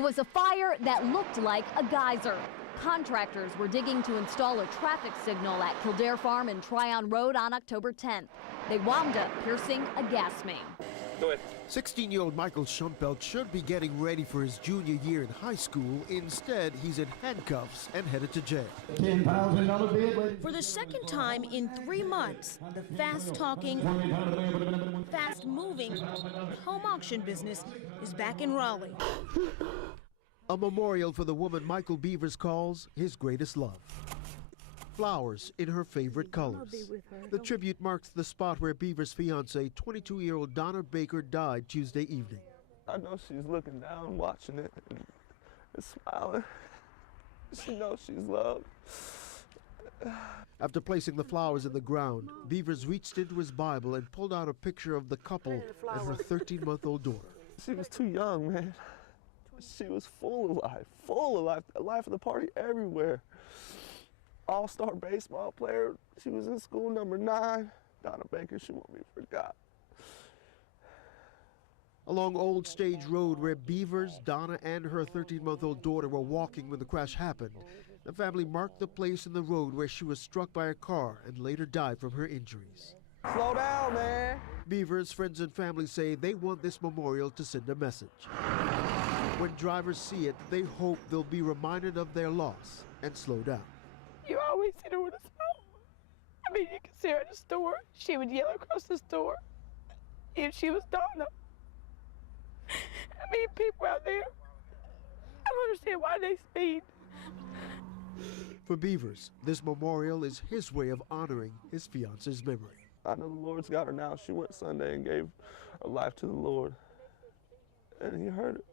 It was a fire that looked like a geyser. Contractors were digging to install a traffic signal at Kildare Farm and Tryon Road on October 10th. They wound up piercing a gas main. Go ahead. 16-year-old Michael Schumpelt should be getting ready for his junior year in high school. Instead, he's in handcuffs and headed to jail. $10,000 bid. For the second time in 3 months, the fast-talking, fast-moving home auction business is back in Raleigh. A memorial for the woman Michael Beavers calls his greatest love. Flowers in her favorite colors. The tribute marks the spot where Beavers' fiancée, 22-year-old Donna Baker, died Tuesday evening. I know she's looking down, watching it, and smiling. She knows she's loved. After placing the flowers in the ground, Beavers reached into his Bible and pulled out a picture of the couple and her 13-month-old daughter. She was too young, man. She was full of life, the life of the party everywhere. All-star baseball player. She was in school number 9. Donna Baker, she won't be forgot. Along Old Stage Road, where Beavers, Donna, and her 13-month-old daughter were walking when the crash happened, the family marked the place in the road where she was struck by a car and later died from her injuries. Slow down, man. Beavers' friends and family say they want this memorial to send a message. When drivers see it, they hope they'll be reminded of their loss and slow down. You always see her with a smile. I mean, you can see her at the store. She would yell across the store. And she was Donna. I mean, people out there, I don't understand why they speed. For Beavers, this memorial is his way of honoring his fiance's memory. I know the Lord's got her now. She went Sunday and gave her life to the Lord. And he heard it.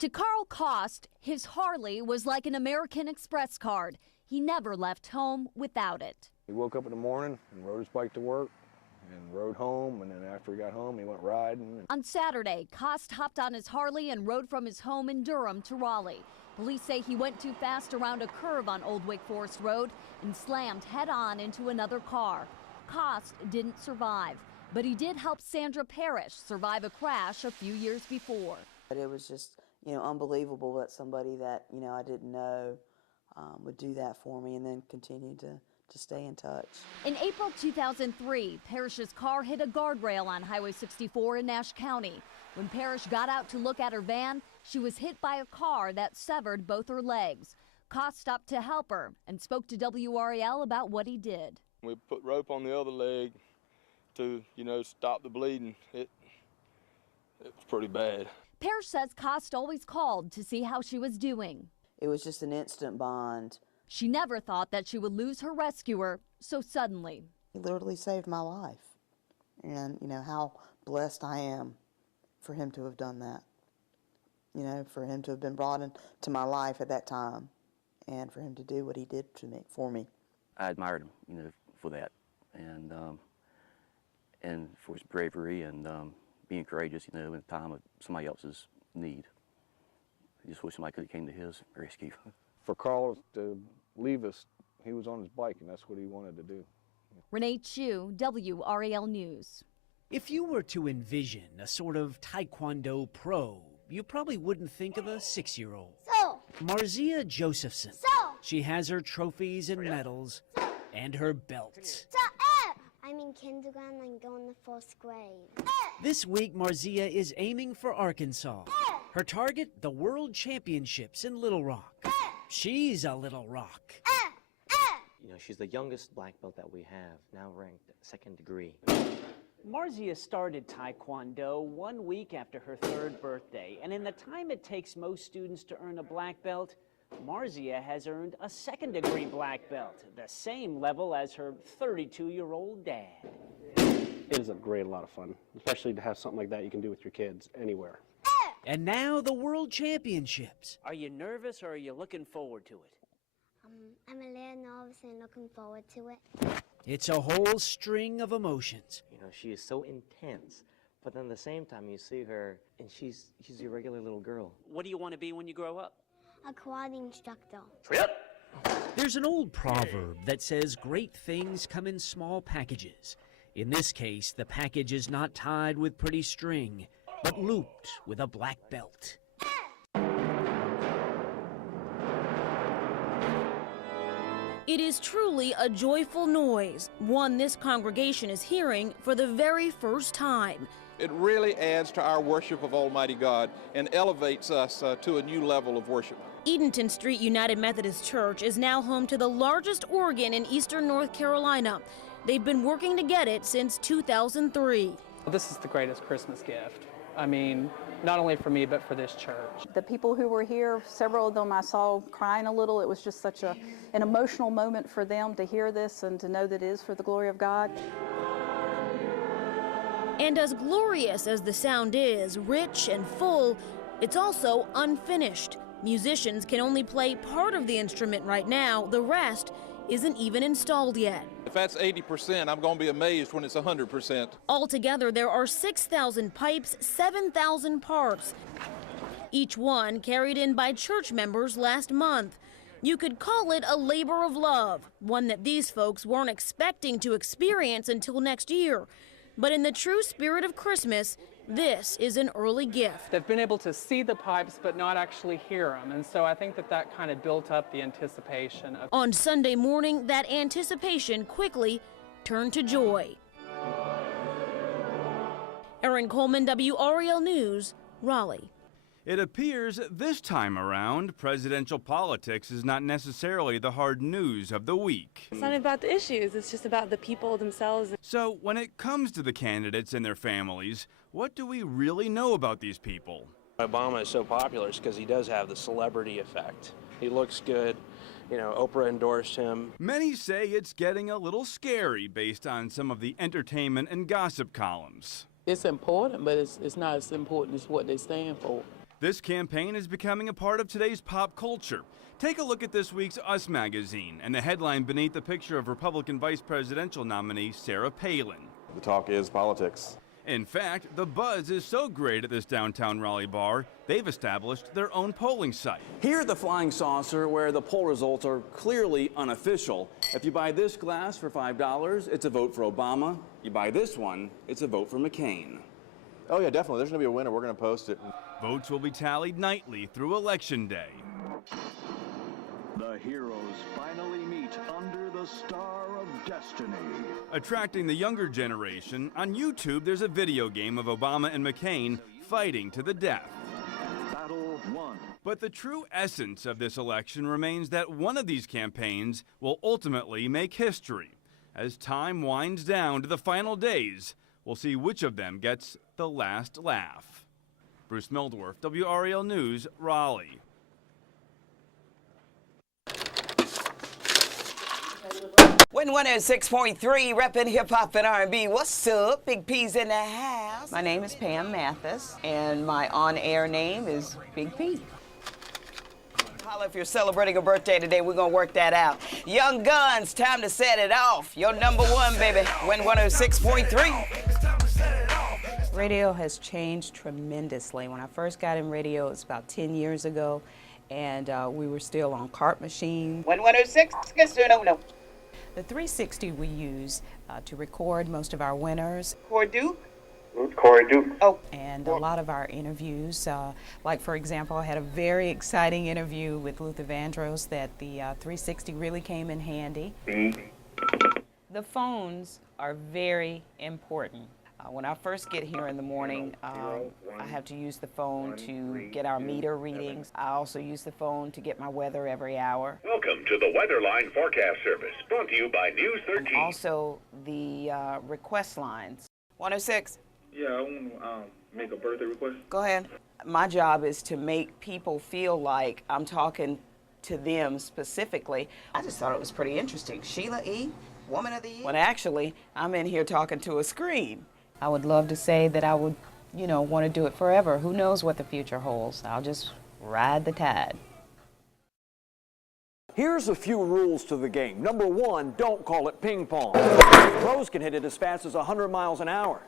To Carl Cost, his Harley was like an American Express card. He never left home without it. He woke up in the morning and rode his bike to work and rode home, and then after he got home, he went riding. On Saturday, Cost hopped on his Harley and rode from his home in Durham to Raleigh. Police say he went too fast around a curve on Old Wake Forest Road and slammed head-on into another car. Cost didn't survive, but he did help Sandra Parrish survive a crash a few years before. But it was just, unbelievable that somebody that, I didn't know would do that for me and then continue to stay in touch. In April 2003, Parrish's car hit a guardrail on Highway 64 in Nash County. When Parrish got out to look at her van, she was hit by a car that severed both her legs. Cost stopped to help her and spoke to WRAL about what he did. We put rope on the other leg to, stop the bleeding. It was pretty bad. Parrish says Cost always called to see how she was doing. It was just an instant bond. She never thought that she would lose her rescuer so suddenly. He literally saved my life. And, how blessed I am for him to have done that. For him to have been brought into my life at that time and for him to do what he did for me. I admired him, for that and for his bravery and being courageous, in the time of somebody else's need. I just wish somebody could have came to his rescue. For Carl to leave us, he was on his bike, and that's what he wanted to do. Renee Chu, WRAL News. If you were to envision a sort of Taekwondo pro, you probably wouldn't think of a 6-year-old. Marzia Josephson. She has her trophies and medals and her belts. I'm in kindergarten, I'm going to 4th grade. This week, Marzia is aiming for Arkansas. Her target, the World Championships in Little Rock. She's a Little Rock. She's the youngest black belt that we have, now ranked 2nd degree. Marzia started Taekwondo 1 week after her 3rd birthday, and in the time it takes most students to earn a black belt, Marzia has earned a 2nd degree black belt, the same level as her 32-year-old dad. It is a lot of fun, especially to have something like that you can do with your kids anywhere. And now the World Championships. Are you nervous or are you looking forward to it? I'm a little nervous and looking forward to it. It's a whole string of emotions. She is so intense, but then at the same time you see her and she's your regular little girl. What do you want to be when you grow up? A karate instructor. There's an old proverb that says great things come in small packages. In this case, the package is not tied with pretty string. but looped with a black belt. It is truly a joyful noise, one this congregation is hearing for the very first time. It really adds to our worship of Almighty God and elevates us to a new level of worship. Edenton Street United Methodist Church is now home to the largest organ in eastern North Carolina. They've been working to get it since 2003. This is the greatest Christmas gift. I mean, not only for me, but for this church. The people who were here, several of them I saw crying a little. It was just such an emotional moment for them to hear this and to know that it is for the glory of God. And as glorious as the sound is, rich and full, it's also unfinished. Musicians can only play part of the instrument right now. The rest isn't even installed yet. If that's 80%, I'm going to be amazed when it's 100%. Altogether, there are 6,000 pipes, 7,000 parts, each one carried in by church members last month. You could call it a labor of love, one that these folks weren't expecting to experience until next year. But in the true spirit of Christmas, this is an early gift. They've been able to see the pipes but not actually hear them, and so I think that kind of built up the anticipation. On Sunday morning, that anticipation quickly turned to joy. Erin Coleman, WREL News, Raleigh. It appears this time around, presidential politics is not necessarily the hard news of the week. It's not about the issues, it's just about the people themselves. So when it comes to the candidates and their families, what do we really know about these people? Obama is so popular because he does have the celebrity effect. He looks good. You know, Oprah endorsed him. Many say it's getting a little scary based on some of the entertainment and gossip columns. It's important, but it's not as important as what they stand for. This campaign is becoming a part of today's pop culture. Take a look at this week's Us magazine and the headline beneath the picture of Republican vice presidential nominee Sarah Palin. The talk is politics. In fact, the buzz is so great at this downtown Raleigh bar, they've established their own polling site. Here at the Flying Saucer, where the poll results are clearly unofficial, if you buy this glass for $5, it's a vote for Obama. You buy this one, it's a vote for McCain. Oh yeah, definitely. There's going to be a winner. We're going to post it. Votes will be tallied nightly through Election Day. The heroes finally meet under the star of destiny. Attracting the younger generation, on YouTube there's a video game of Obama and McCain fighting to the death. Battle 1. But the true essence of this election remains that one of these campaigns will ultimately make history. As time winds down to the final days, we'll see which of them gets the last laugh. Bruce Mildorf, WREL News, Raleigh. Win 106.3, repping hip hop and R&B. What's up? Big P's in the house. My name is Pam Mathis, and my on-air name is Big P. Holla if you're celebrating a birthday today, we're gonna work that out. Young Guns, time to set it off. Your number one, baby. Win 106.3. Radio has changed tremendously. When I first got in radio, it was about 10 years ago, and we were still on cart machine. Win 106, no. The 360 we use to record most of our winners. Corey Duke? Corey Duke. Oh. And a lot of our interviews, like for example, I had a very exciting interview with Luther Vandross that the 360 really came in handy. The phones are very important. When I first get here in the morning, I have to use the phone to get our meter readings. I also use the phone to get my weather every hour. Welcome to the Weatherline Forecast Service, brought to you by News 13. And also the request lines. 106. Yeah, I want to make a birthday request. Go ahead. My job is to make people feel like I'm talking to them specifically. I just thought it was pretty interesting. Sheila E., Woman of the Year? When actually, I'm in here talking to a screen. I would love to say that I would, want to do it forever. Who knows what the future holds? I'll just ride the tide. Here's a few rules to the game. Number one, don't call it ping pong. Pros can hit it as fast as 100 miles an hour.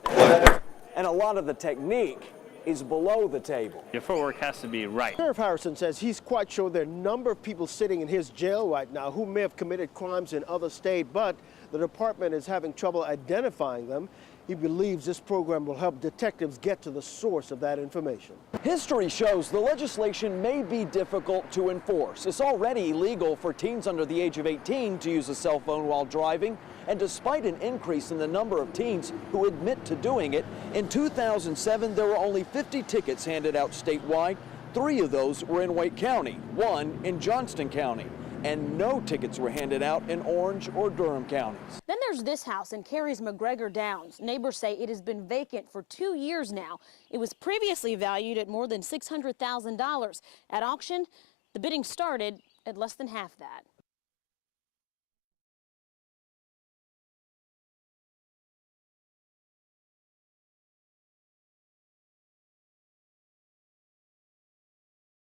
And a lot of the technique is below the table. Your footwork has to be right. Sheriff Harrison says he's quite sure there are a number of people sitting in his jail right now who may have committed crimes in other states, but the department is having trouble identifying them. He believes this program will help detectives get to the source of that information. History shows the legislation may be difficult to enforce. It's already illegal for teens under the age of 18 to use a cell phone while driving. And despite an increase in the number of teens who admit to doing it, in 2007 there were only 50 tickets handed out statewide. 3 of those were in Wake County, 1 in Johnston County. And no tickets were handed out in Orange or Durham counties. Then there's this house in Cary's McGregor Downs. Neighbors say it has been vacant for 2 years now. It was previously valued at more than $600,000. At auction, the bidding started at less than half that.